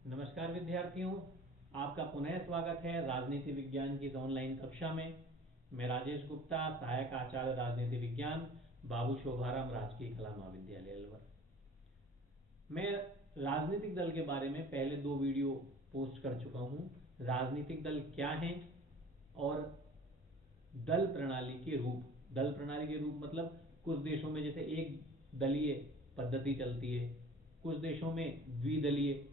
नमस्कार विद्यार्थियों, आपका पुनः स्वागत है राजनीति विज्ञान की इस ऑनलाइन कक्षा में। मैं राजेश गुप्ता, सहायक आचार्य राजनीति विज्ञान, बाबू शोभाराम राजकीय कला महाविद्यालय अलवर। मैं राजनीतिक दल के बारे में पहले 2 वीडियो पोस्ट कर चुका हूं। राजनीतिक दल क्या हैं और दल प्रणाली के रूप। दल प्रणाली के रूप मतलब कुछ देशों में जैसे एक दलीय पद्धति चलती है, कुछ देशों में द्विदलीय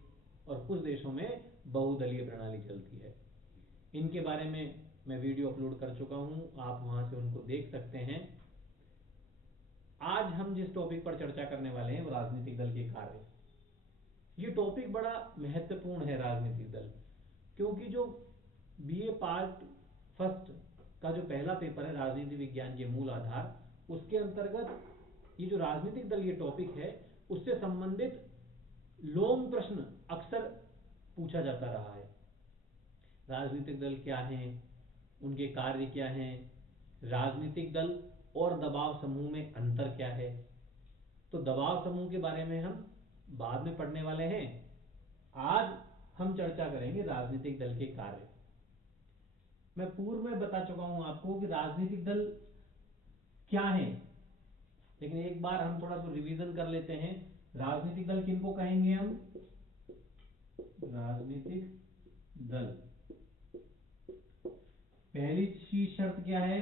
और कुछ देशों में बहुदलीय प्रणाली चलती है। इनके बारे में मैं वीडियो अपलोड कर चुका हूं, आप वहां से उनको देख सकते हैं। आज हम जिस टॉपिक पर चर्चा करने वाले हैं वो राजनीतिक दल के कार्य। ये टॉपिक बड़ा महत्वपूर्ण है राजनीतिक दल, क्योंकि जो बीए पार्ट फर्स्ट का जो पहला पेपर है राजनीति विज्ञान के मूल आधार, उसके अंतर्गत ये जो राजनीतिक दल ये टॉपिक है उससे संबंधित लोम प्रश्न अक्सर पूछा जाता रहा है। राजनीतिक दल क्या हैं, उनके कार्य क्या हैं, राजनीतिक दल और दबाव समूह में अंतर क्या है। तो दबाव समूह के बारे में हम बाद में पढ़ने वाले हैं। आज हम चर्चा करेंगे राजनीतिक दल के कार्य। मैं पूर्व में बता चुका हूं आपको कि राजनीतिक दल क्या है, लेकिन एक बार हम थोड़ा सा रिवीजन कर लेते हैं। राजनीतिक दल किनको कहेंगे हम? राजनीतिक दल, पहली चीज शर्त क्या है?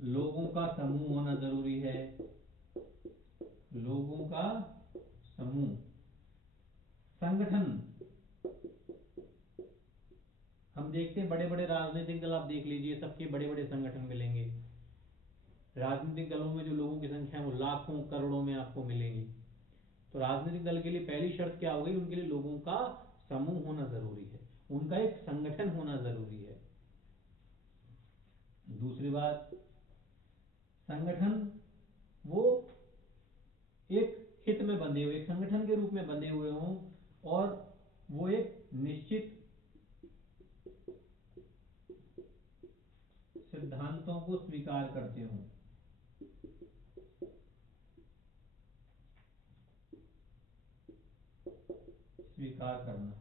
लोगों का समूह होना जरूरी है। लोगों का समूह। संगठन, हम देखते हैं बड़े बड़े राजनीतिक दल, आप देख लीजिए सबके बड़े बड़े संगठन मिलेंगे। राजनीतिक दलों में जो लोगों की संख्या है वो लाखों करोड़ों में आपको मिलेंगी। तो राजनीतिक दल के लिए पहली शर्त क्या हो गई? उनके लिए लोगों का समूह होना जरूरी है, उनका एक संगठन होना जरूरी है। दूसरी बात, संगठन वो एक हित में बंधे हुए, एक संगठन के रूप में बंधे हुए हों और वो एक निश्चित सिद्धांतों को स्वीकार करते हों। स्वीकार करना,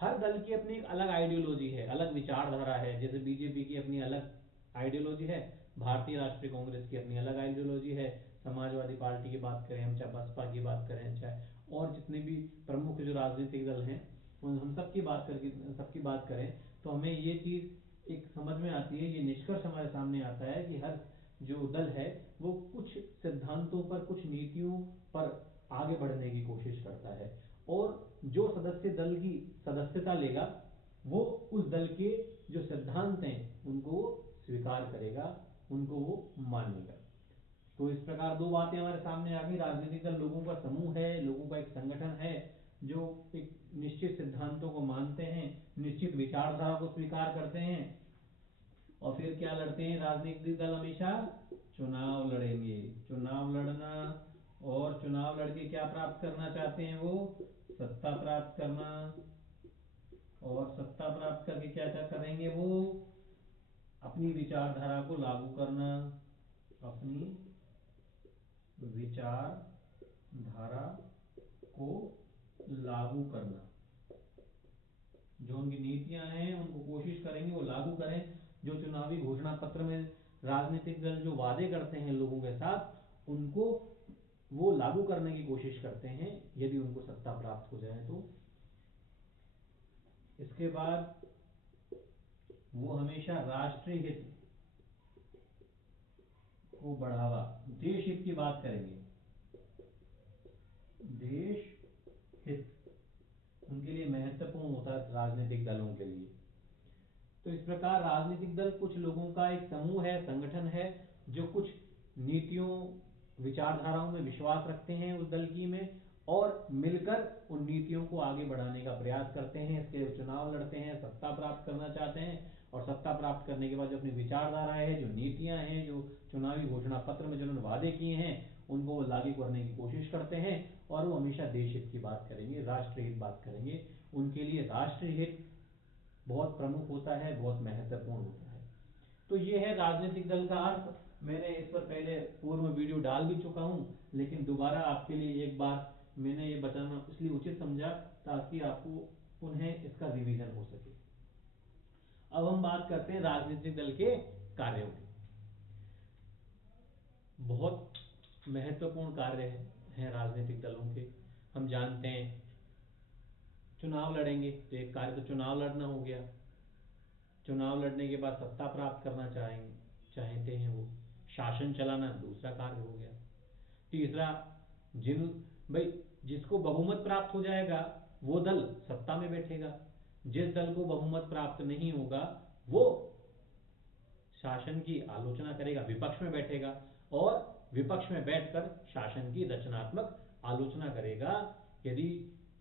हर दल की अपनी एक अलग आइडियोलॉजी है, अलग विचारधारा है। जैसे बीजेपी की अपनी अलग आइडियोलॉजी है, भारतीय राष्ट्रीय कांग्रेस की अपनी अलग आइडियोलॉजी है, समाजवादी पार्टी की बात करें हम, चाहे बसपा की बात करें, चाहे और जितने भी प्रमुख जो राजनीतिक दल हैं उन हम सबकी बात करें तो हमें ये चीज एक समझ में आती है, ये निष्कर्ष हमारे सामने आता है कि हर जो दल है वो कुछ सिद्धांतों पर, कुछ नीतियों पर आगे बढ़ने की कोशिश करता है और जो सदस्य दल की सदस्यता लेगा वो उस दल के जो सिद्धांत हैं उनको वो स्वीकार करेगा, उनको वो मानेगा। तो इस प्रकार 2 बातें हमारे सामने आ गई। राजनीतिक दल लोगों का समूह है, लोगों का एक संगठन है जो एक निश्चित सिद्धांतों को मानते हैं, निश्चित विचारधारा को स्वीकार करते हैं। और फिर क्या लड़ते हैं राजनीतिक दल? हमेशा चुनाव लड़ेंगे। चुनाव लड़ना, और चुनाव लड़के क्या प्राप्त करना चाहते हैं? वो सत्ता प्राप्त करना। और सत्ता प्राप्त करके क्या क्या करेंगे? वो अपनी विचारधारा को लागू करना। अपनी विचारधारा को लागू करना, जो उनकी नीतियां हैं उनको कोशिश करेंगे वो लागू करें। जो चुनावी घोषणा पत्र में राजनीतिक दल जो वादे करते हैं लोगों के साथ, उनको वो लागू करने की कोशिश करते हैं यदि उनको सत्ता प्राप्त हो जाए तो। इसके बाद वो हमेशा राष्ट्रीय हित को बढ़ावा, देश हित की बात करेंगे। देश हित उनके लिए महत्वपूर्ण होता है राजनीतिक दलों के लिए। तो इस प्रकार राजनीतिक दल कुछ लोगों का एक समूह है, संगठन है, जो कुछ नीतियों, विचारधाराओं में विश्वास रखते हैं उस दल की में और मिलकर उन नीतियों को आगे बढ़ाने का प्रयास करते हैं। इसके चुनाव लड़ते हैं, सत्ता प्राप्त करना चाहते हैं और सत्ता प्राप्त करने के बाद जो अपनी विचारधारा है, जो नीतियां हैं, जो चुनावी घोषणा पत्र में जिन्होंने वादे किए हैं उनको वो लागू करने की कोशिश करते हैं और वो हमेशा देश हित की बात करेंगे, राष्ट्रीय हित बात करेंगे। उनके लिए राष्ट्रीय हित बहुत प्रमुख होता है, बहुत महत्वपूर्ण होता है। तो ये है राजनीतिक दल का अर्थ। मैंने इस पर पहले पूर्व वीडियो डाल भी चुका हूं, लेकिन दोबारा आपके लिए एक बार मैंने ये बताना इसलिए उचित समझा ताकि आपको पुनः इसका रिवीजन हो सके। अब हम बात करते हैं राजनीतिक दल के कार्यों की। बहुत महत्वपूर्ण कार्य हैं राजनीतिक दलों के। हम जानते हैं चुनाव लड़ेंगे तो एक कार्य तो चुनाव लड़ना हो गया। चुनाव लड़ने के बाद सत्ता प्राप्त करना चाहते हैं वो, शासन चलाना दूसरा कार्य हो गया। तीसरा, जिन भाई जिसको बहुमत प्राप्त हो जाएगा वो दल सत्ता में बैठेगा, जिस दल को बहुमत प्राप्त नहीं होगा वो शासन की आलोचना करेगा, विपक्ष में बैठेगा और विपक्ष में बैठकर शासन की रचनात्मक आलोचना करेगा। यदि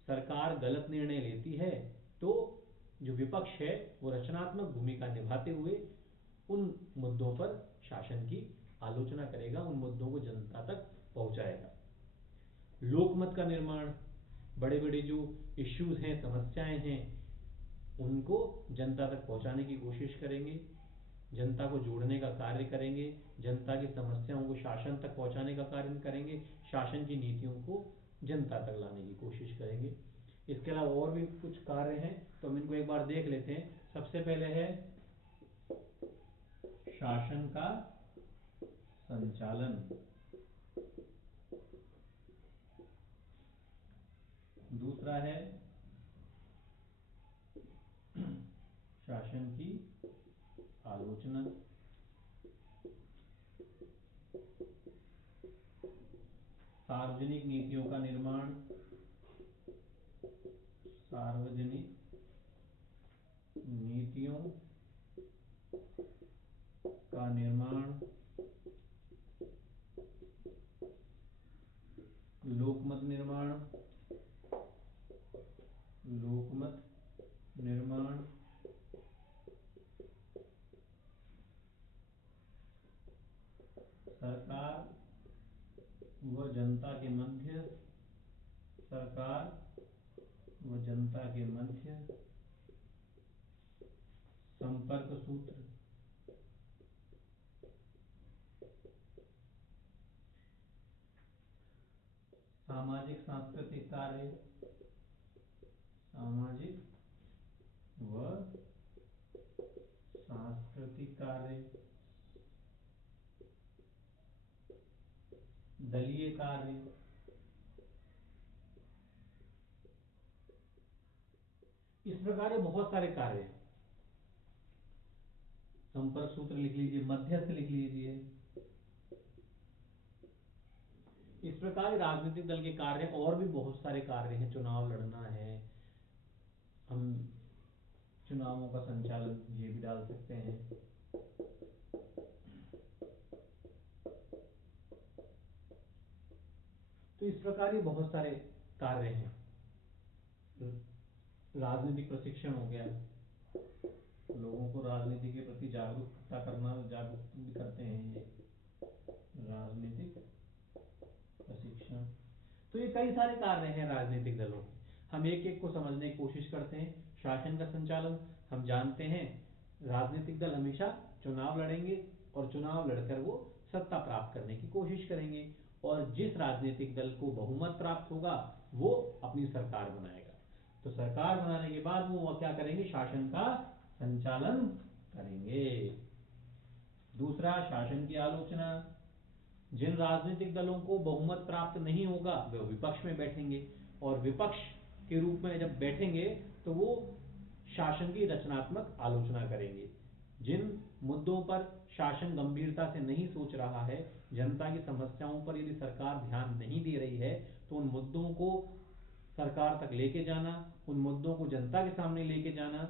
सरकार गलत निर्णय लेती है तो जो विपक्ष है वो रचनात्मक भूमिका निभाते हुए उन मुद्दों पर शासन की आलोचना करेगा, उन मुद्दों को जनता तक पहुंचाएगा। लोकमत का निर्माण, बड़े बड़े जो इश्यूज हैं, समस्याएं हैं, उनको जनता तक पहुंचाने की कोशिश करेंगे, जनता को जोड़ने का कार्य करेंगे, जनता की समस्याओं को शासन तक पहुंचाने का कार्य करेंगे, शासन की नीतियों को जनता तक लाने की कोशिश करेंगे। इसके अलावा और भी कुछ कार्य हैं तो हम इनको एक बार देख लेते हैं। सबसे पहले है शासन का संचालन, दूसरा है शासन की आलोचना, सार्वजनिक नीतियों का निर्माण, सार्वजनिक नीतियों का निर्माण, लोकमत निर्माण, लोकमत निर्माण, सरकार व जनता के मध्य, सरकार व जनता के मध्य संपर्क सूत्र, सामाजिक सांस्कृतिक कार्य, सामाजिक व सांस्कृतिक कार्य, दलीय कार्य, इस प्रकार ये बहुत सारे कार्य हैं। संपर्क सूत्र लिख लीजिए, मध्यस्थ लिख लीजिए। इस प्रकार राजनीतिक दल के कार्य और भी बहुत सारे कार्य हैं। चुनाव लड़ना है, हम चुनावों का संचालन ये भी डाल सकते हैं। तो इस प्रकार ये बहुत सारे कार्य हैं। राजनीतिक प्रशिक्षण हो गया, लोगों को राजनीति के प्रति जागरूकता करना, जागरूक भी करते हैं ये राजनीतिक प्रशिक्षण। तो ये कई सारे कार्य हैं राजनीतिक दलों के। हम एक एक को समझने की कोशिश करते हैं। शासन का संचालन, हम जानते हैं राजनीतिक दल हमेशा चुनाव लड़ेंगे और चुनाव लड़कर वो सत्ता प्राप्त करने की कोशिश करेंगे और जिस राजनीतिक दल को बहुमत प्राप्त होगा वो अपनी सरकार बनाएगा। तो सरकार बनाने के बाद वो क्या करेंगे, शासन का संचालन करेंगे। दूसरा, शासन की आलोचना। जिन राजनीतिक दलों को बहुमत प्राप्त नहीं होगा वे विपक्ष में बैठेंगे और विपक्ष के रूप में जब बैठेंगे तो वो शासन की रचनात्मक आलोचना करेंगे। जिन मुद्दों पर शासन गंभीरता से नहीं सोच रहा है, जनता की समस्याओं पर यदि सरकार ध्यान नहीं दे रही है तो उन मुद्दों को सरकार तक लेके जाना, उन मुद्दों को जनता के सामने लेके जाना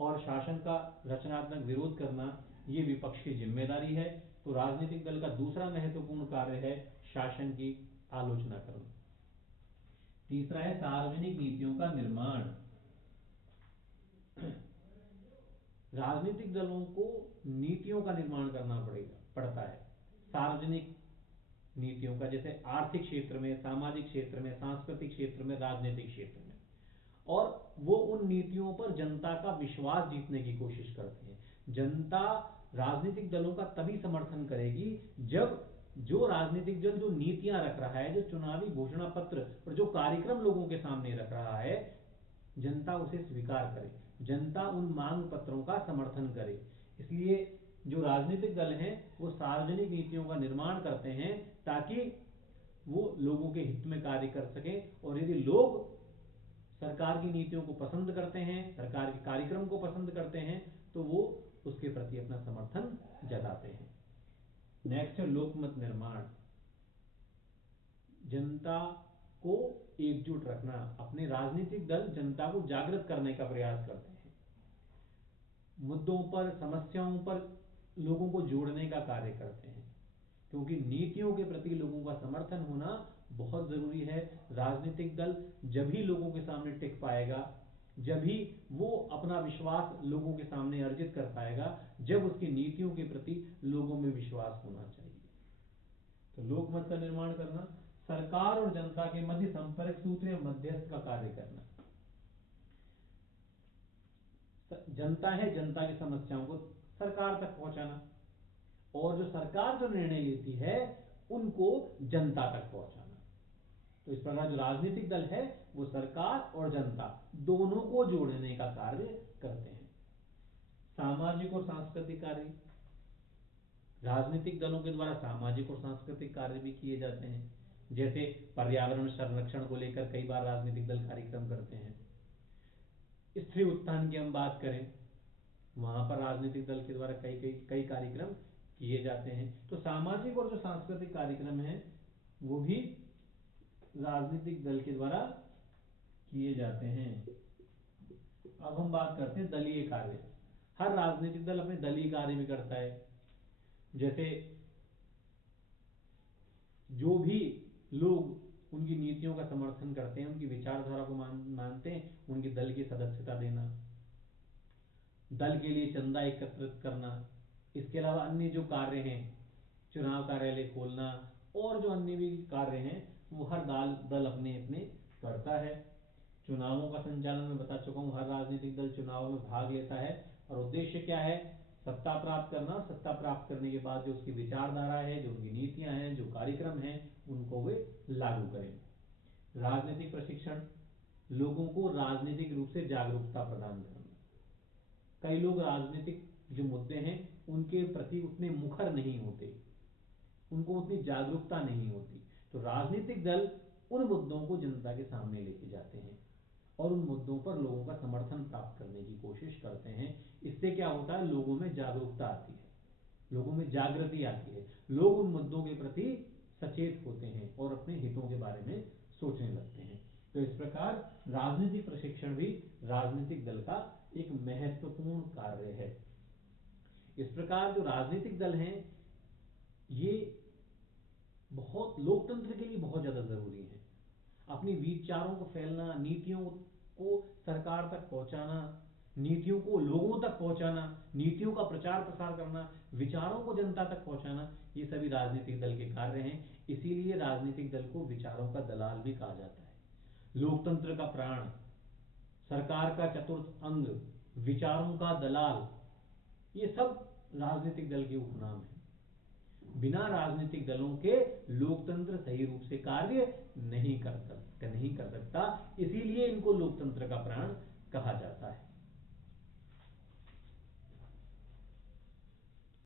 और शासन का रचनात्मक विरोध करना, ये विपक्ष की जिम्मेदारी है। तो राजनीतिक दल का दूसरा महत्वपूर्ण कार्य है शासन की आलोचना करना। तीसरा है सार्वजनिक नीतियों का निर्माण। राजनीतिक दलों को नीतियों का निर्माण करना पड़ता है, सार्वजनिक नीतियों का, जैसे आर्थिक क्षेत्र में, सामाजिक क्षेत्र में, सांस्कृतिक क्षेत्र में, राजनीतिक क्षेत्र में। और वो उन नीतियों पर जनता का विश्वास जीतने की कोशिश करते हैं। जनता राजनीतिक दलों का तभी समर्थन करेगी जब जो राजनीतिक दल जो नीतियां रख रहा है, जो चुनावी घोषणा पत्र और जो कार्यक्रम लोगों के सामने रख रहा है, जनता उसे स्वीकार करे, जनता उन मांग पत्रों का समर्थन करे। इसलिए जो राजनीतिक दल हैं वो सार्वजनिक नीतियों का निर्माण करते हैं ताकि वो लोगों के हित में कार्य कर सकें। और यदि लोग सरकार की नीतियों को पसंद करते हैं, सरकार के कार्यक्रम को पसंद करते हैं, तो वो उसके प्रति अपना समर्थन जताते हैं। नेक्स्ट है लोकमत निर्माण। जनता को एकजुट रखना। अपने राजनीतिक दल जनता को जागृत करने का प्रयास करते हैं, मुद्दों पर, समस्याओं पर लोगों को जोड़ने का कार्य करते हैं, क्योंकि नीतियों के प्रति लोगों का समर्थन होना बहुत जरूरी है। राजनीतिक दल जब ही लोगों के सामने टिक पाएगा, जब ही वो अपना विश्वास लोगों के सामने अर्जित कर पाएगा, जब उसकी नीतियों के प्रति लोगों में विश्वास होना चाहिए। तो लोकमत का निर्माण करना, सरकार और जनता के मध्य संपर्क सूत्र या मध्यस्थ का कार्य करना। जनता है, जनता की समस्याओं को सरकार तक पहुंचाना, और जो सरकार जो निर्णय लेती है उनको जनता तक पहुंचाना। तो इस प्रकार जो राजनीतिक दल है वो सरकार और जनता दोनों को जोड़ने का कार्य करते हैं। सामाजिक और सांस्कृतिक कार्य। राजनीतिक दलों के द्वारा सामाजिक और सांस्कृतिक कार्य भी किए जाते हैं, जैसे पर्यावरण संरक्षण को लेकर कई बार राजनीतिक दल कार्यक्रम करते हैं। स्त्री उत्थान की हम बात करें, वहां पर राजनीतिक दल के द्वारा कई कार्यक्रम किए जाते हैं। तो सामाजिक और जो सांस्कृतिक कार्यक्रम हैं वो भी राजनीतिक दल के द्वारा किए जाते हैं। अब हम बात करते हैं दलीय कार्य। हर राजनीतिक दल अपने दलीय कार्य भी करता है, जैसे जो भी लोग उनकी नीतियों का समर्थन करते हैं, उनकी विचारधारा को मानते हैं, उनके दल की सदस्यता देना, दल के लिए चंदा एकत्रित करना। इसके अलावा अन्य जो कार्य हैं, चुनाव कार्यालय खोलना और जो अन्य भी कार्य हैं, वो हर दल अपने अपने करता है। चुनावों का संचालन मैं बता चुका हूं, हर राजनीतिक दल चुनाव में भाग लेता है और उद्देश्य क्या है? सत्ता प्राप्त करना। सत्ता प्राप्त करने के बाद जो उसकी विचारधारा है, जो उनकी नीतियां हैं, जो कार्यक्रम हैं, उनको वे लागू करें। राजनीतिक प्रशिक्षण, लोगों को राजनीतिक रूप से जागरूकता प्रदान करना। कई लोग राजनीतिक जो मुद्दे हैं उनके प्रति उतने मुखर नहीं होते, उनको उतनी जागरूकता नहीं होती, तो राजनीतिक दल उन मुद्दों को जनता के सामने लेके जाते हैं और उन मुद्दों पर लोगों का समर्थन प्राप्त करने की कोशिश करते हैं। इससे क्या होता है? लोगों में जागरूकता आती है, लोगों में जागृति आती है, लोग उन मुद्दों के प्रति सचेत होते हैं और अपने हितों के बारे में सोचने लगते हैं। तो इस प्रकार राजनीतिक प्रशिक्षण भी राजनीतिक दल का एक महत्वपूर्ण कार्य है। इस प्रकार जो राजनीतिक दल हैं ये बहुत लोकतंत्र के लिए बहुत ज्यादा जरूरी है। अपनी विचारों को फैलना, नीतियों को सरकार तक पहुंचाना, नीतियों को लोगों तक पहुंचाना, नीतियों का प्रचार प्रसार करना, विचारों को जनता तक पहुंचाना, ये सभी राजनीतिक दल के कार्य हैं। इसीलिए राजनीतिक दल को विचारों का दलाल भी कहा जाता है। लोकतंत्र का प्राण, सरकार का चतुर्थ अंग, विचारों का दलाल, ये सब राजनीतिक दल के उपनाम हैं। बिना राजनीतिक दलों के लोकतंत्र सही रूप से कार्य नहीं कर सकता, इसीलिए इनको लोकतंत्र का प्राण कहा जाता है।